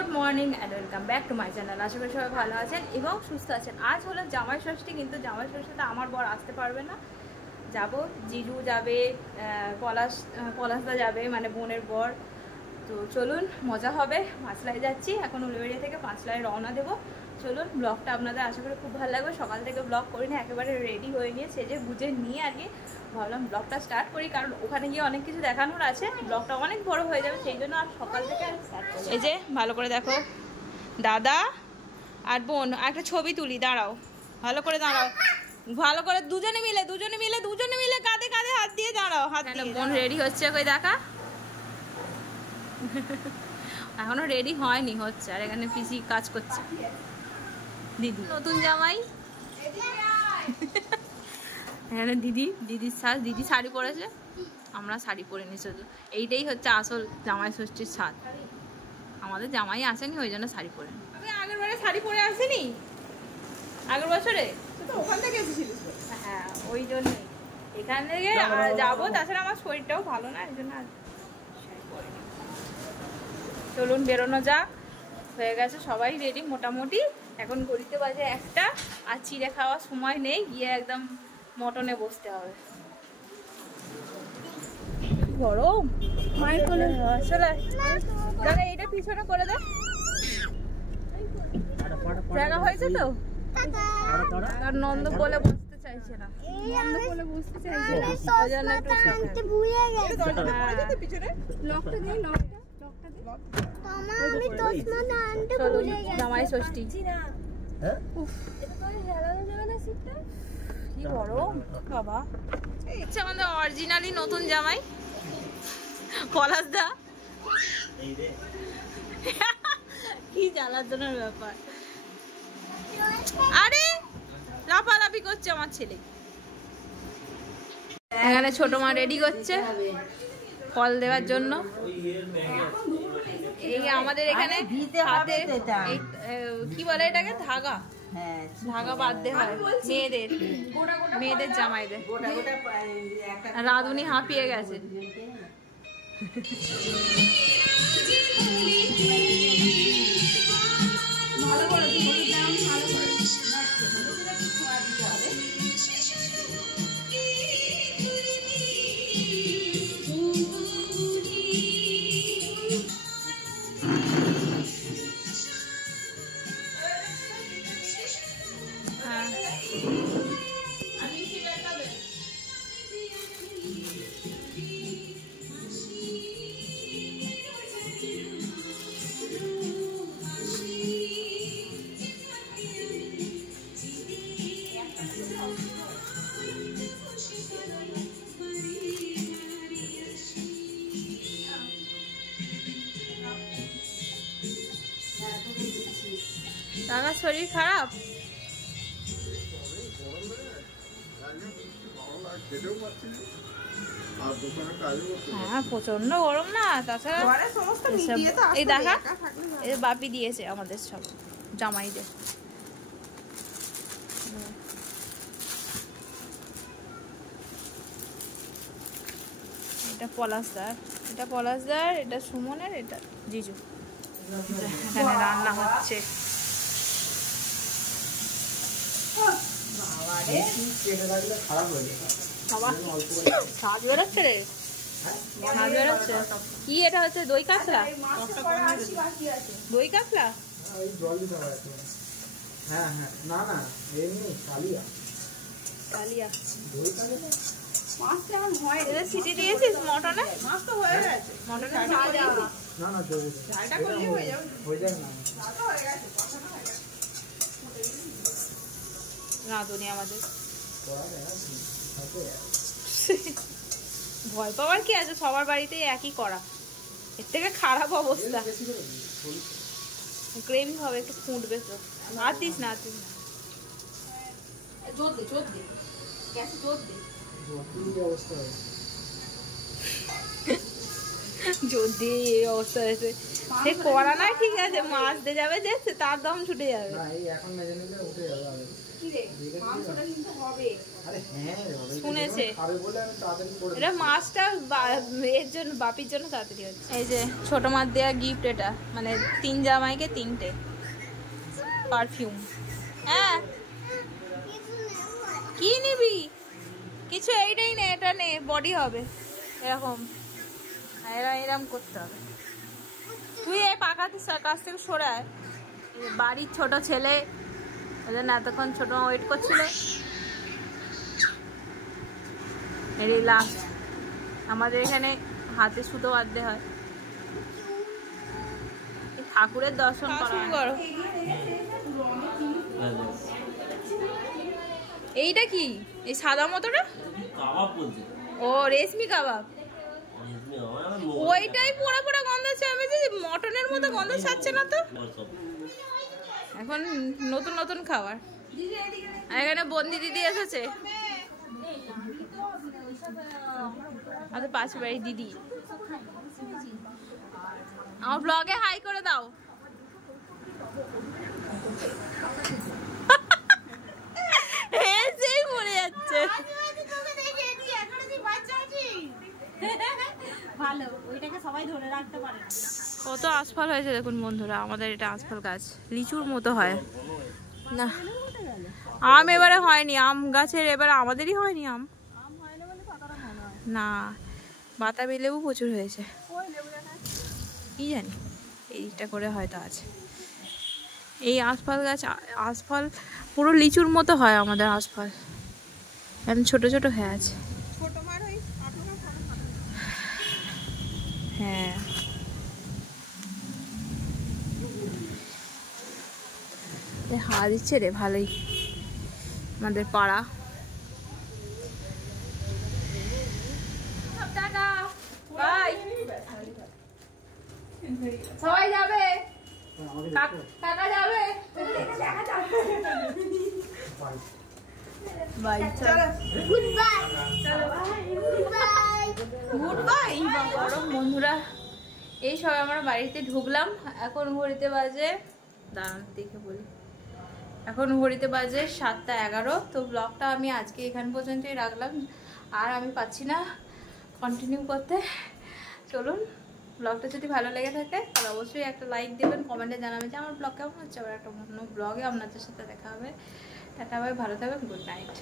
Good morning and welcome back to my channel. আশা করি সবাই ভালো আছেন এবং সুস্থ আছেন। আজ হলো জামাই ষষ্ঠী, কিন্তু জামাই ষষ্ঠীতে আমার বর আসতে পারবে না। যাব, জিজু যাবে, পলাশদা যাবে, মানে বোনের বর। তো চলুন, মজা হবে। পাঁচলায় যাচ্ছি এখন, উলুবেড়িয়া থেকে পাঁচলায় রওনা দেবো। চলুন, ব্লগটা আপনাদের আশা করি খুব ভালো লাগবে। সকাল থেকে ব্লগ করি না, একেবারে রেডি হয়ে নিয়ে সেজে গুজে নিয়ে আগে ভাবলাম ব্লগটা স্টার্ট করি, কারণ ওখানে গিয়ে অনেক কিছু দেখানোর আছে। ব্লগটা অনেক বড় হয়ে যাবে, সেই জন্য আর সকাল থেকে আর স্টার্ট করি। এই যে ভালো করে দেখো, দাদা আর বোন। একটা ছবি তুলি, দাঁড়াও, ভালো করে দাঁড়াও, ভালো করে দুজনে মিলে কাঁধে কাঁধে হাত দিয়ে দাঁড়াও। হাত দিয়ে বোন রেডি হচ্ছে, কই দেখা এখনো রেডি হয়নি, হচ্ছে। আর এখানে পিসি কাজ করছে, দিদি নতুন জামাই। এখানে দিদির সাজ, দিদি শাড়ি পরেছে, আমরা শাড়ি পরিনি। শুধু এইটাই হচ্ছে আসল জামাই ষষ্ঠীর স্বাদ। আমাদের জামাই আসেনি, ওই জন্য শাড়ি পরে। আমি আগের বারে শাড়ি পরে আসিনি, আগের বছরে ওখান থেকে এসেছিলিস। হ্যাঁ, ওই জন্যই এখান থেকে যাবো। তাছাড়া আমার শরীরটাও ভালো না, এই জন্য শাড়ি পরিনি। চলুন বেরোনো যাক। হয়ে গেছে সবাই রেডি মোটামুটি। এখন ঘড়িতে বাজে 1টা, আর চিড়ে খাওয়ার সময় নেই, গিয়ে একদম মটনে বসতে হবে। গরম মায়ের কোলে চলে দাদা, এইটা পিছনে করে দে। জায়গা হয়েছে তো, আর নন্দ কোলে বসতে চাইছে না, নন্দ কোলে বসতে চাইছে না, ওই জন্য একটু ভুলে গেছে। পিছনে লকটা দে, লকটা দে। আমি তোসমানে আনতে ভুলে গেছি। জামাই ষষ্ঠী হ্যাঁ, উফ এটা তো হেলানো যাবে না সিটটা, কি গরম বাবা। আচ্ছা, আমাদের অরিজিনালি নতুন জামাই পলাশদা। এই রে কি জ্বালাতনের ব্যাপার। আরে লাফালাফি করছে আমার ছেলে। এখানে ছোট মা রেডি করছে ফল দেওয়ার জন্য। এই আমাদের এখানে হাতে কি বলে এটাকে, ধাগা, ধাগা বাঁধতে হয় মেয়েদের জামাইদের। রাধুনি হাঁপিয়ে গেছে। ভালো করে ভালো করে দাদার শরীর খারাপ, হ্যাঁ প্রচন্ড গরম না। তাছাড়া এই দেখা, এই বাপি দিয়েছে আমাদের সব জামাইদের। এটা পলাশদার, এটা সুমনের, এটা জিজু। এখানে রান্না হচ্ছে। সাজ বেরোচ্ছে রে, সাজ বেরোচ্ছে। কি এটা হচ্ছে, দই কাতলা? দই কাতলা কালিয়া। সিটি দিয়েছিস মটনে? মটনে রাঁধুনি আমাদের। ভয় পাওয়ার কি আছে, সবার বাড়িতে একই করা, এর থেকে খারাপ অবস্থা। গ্রেভি হবে, একটু ফুটবে তো। আর দিস না, জোর দে গ্যাসে জোর দে, জোর দিয়ে এই অবস্থা হয়েছে। সে করা নাই ঠিক আছে, মাছ দিয়ে যাবে যে তার দম ছুটে যাবে। শুনেছে এটা মাছটা এর জন্য, বাপির জন্য তাড়াতাড়ি হচ্ছে। এই যে ছোট মাছ দেওয়া গিফট, এটা মানে 3 জামাইকে 3টে পারফিউম। হ্যাঁ কি নিবি? কিছু এইটাই নে, এটা নে, বডি হবে এরকম, এরকম করতে হবে। তুই এই পাকাতে কাছ থেকে সরে আয়। বাড়ির ছোট ছেলে, ওই জন্য এতক্ষণ ছোট মা ওয়েট করছিল। এই লাস্ট আমাদের এখানে হাতে সুতো বাঁধতে হয়, ঠাকুরের দর্শন করা। এইটা কি? এই সাদা মতোটা ও রেশমি কাবাব। ওইটাই পোড়া পোড়া গন্ধ ছাড়বে, যে মটনের মতো গন্ধ ছাড়ছে না তো। এখন নতুন নতুন খাবার। এখানে বন্দি দিদি এসেছে, আমাদের পাশে বাড়ি দিদি। আমার ব্লগে হাই করে দাও। মরে যাচ্ছে ভালো, ওইটাকে সবাই ধরে রাখতে পারে। কত আশফল হয়েছে দেখুন বন্ধুরা, আমাদের এটা আশফল গাছ, লিচুর মতো হয় না। আম এবারে হয়নি, আম গাছের এবারে আমাদেরই হয়নি আম না। বাতাবি লেবু প্রচুর হয়েছে, কি জানি এইটা করে হয়তো আছে। এই আশফল গাছ, আশফল পুরো লিচুর মতো হয় আমাদের আশফল, এখন ছোট ছোট হয়ে আছে। হ্যাঁ হাওয়া দিচ্ছে রে ভালোই আমাদের পাড়া। সবাই যাবে, কাকা যাবে, বন্ধুরা। এই সব আমরা বাড়িতে ঢুকলাম, এখন ঘড়িতে বাজে, দাঁড়ান দেখে বলি, এখন ঘড়িতে বাজে 7টা 11। তো ব্লগটা আমি আজকে এখান পর্যন্তই রাখলাম, আর আমি পাচ্ছি না কন্টিনিউ করতে। চলুন, ব্লগটা যদি ভালো লেগে থাকে তাহলে অবশ্যই একটা লাইক দেবেন, কমেন্টে জানাবেন যে আমার ব্লগ কেমন হচ্ছে। আবার একটা অন্য ব্লগে আপনাদের সাথে দেখা হবে। টাটা, ভাই ভালো থাকবেন, গুড নাইট।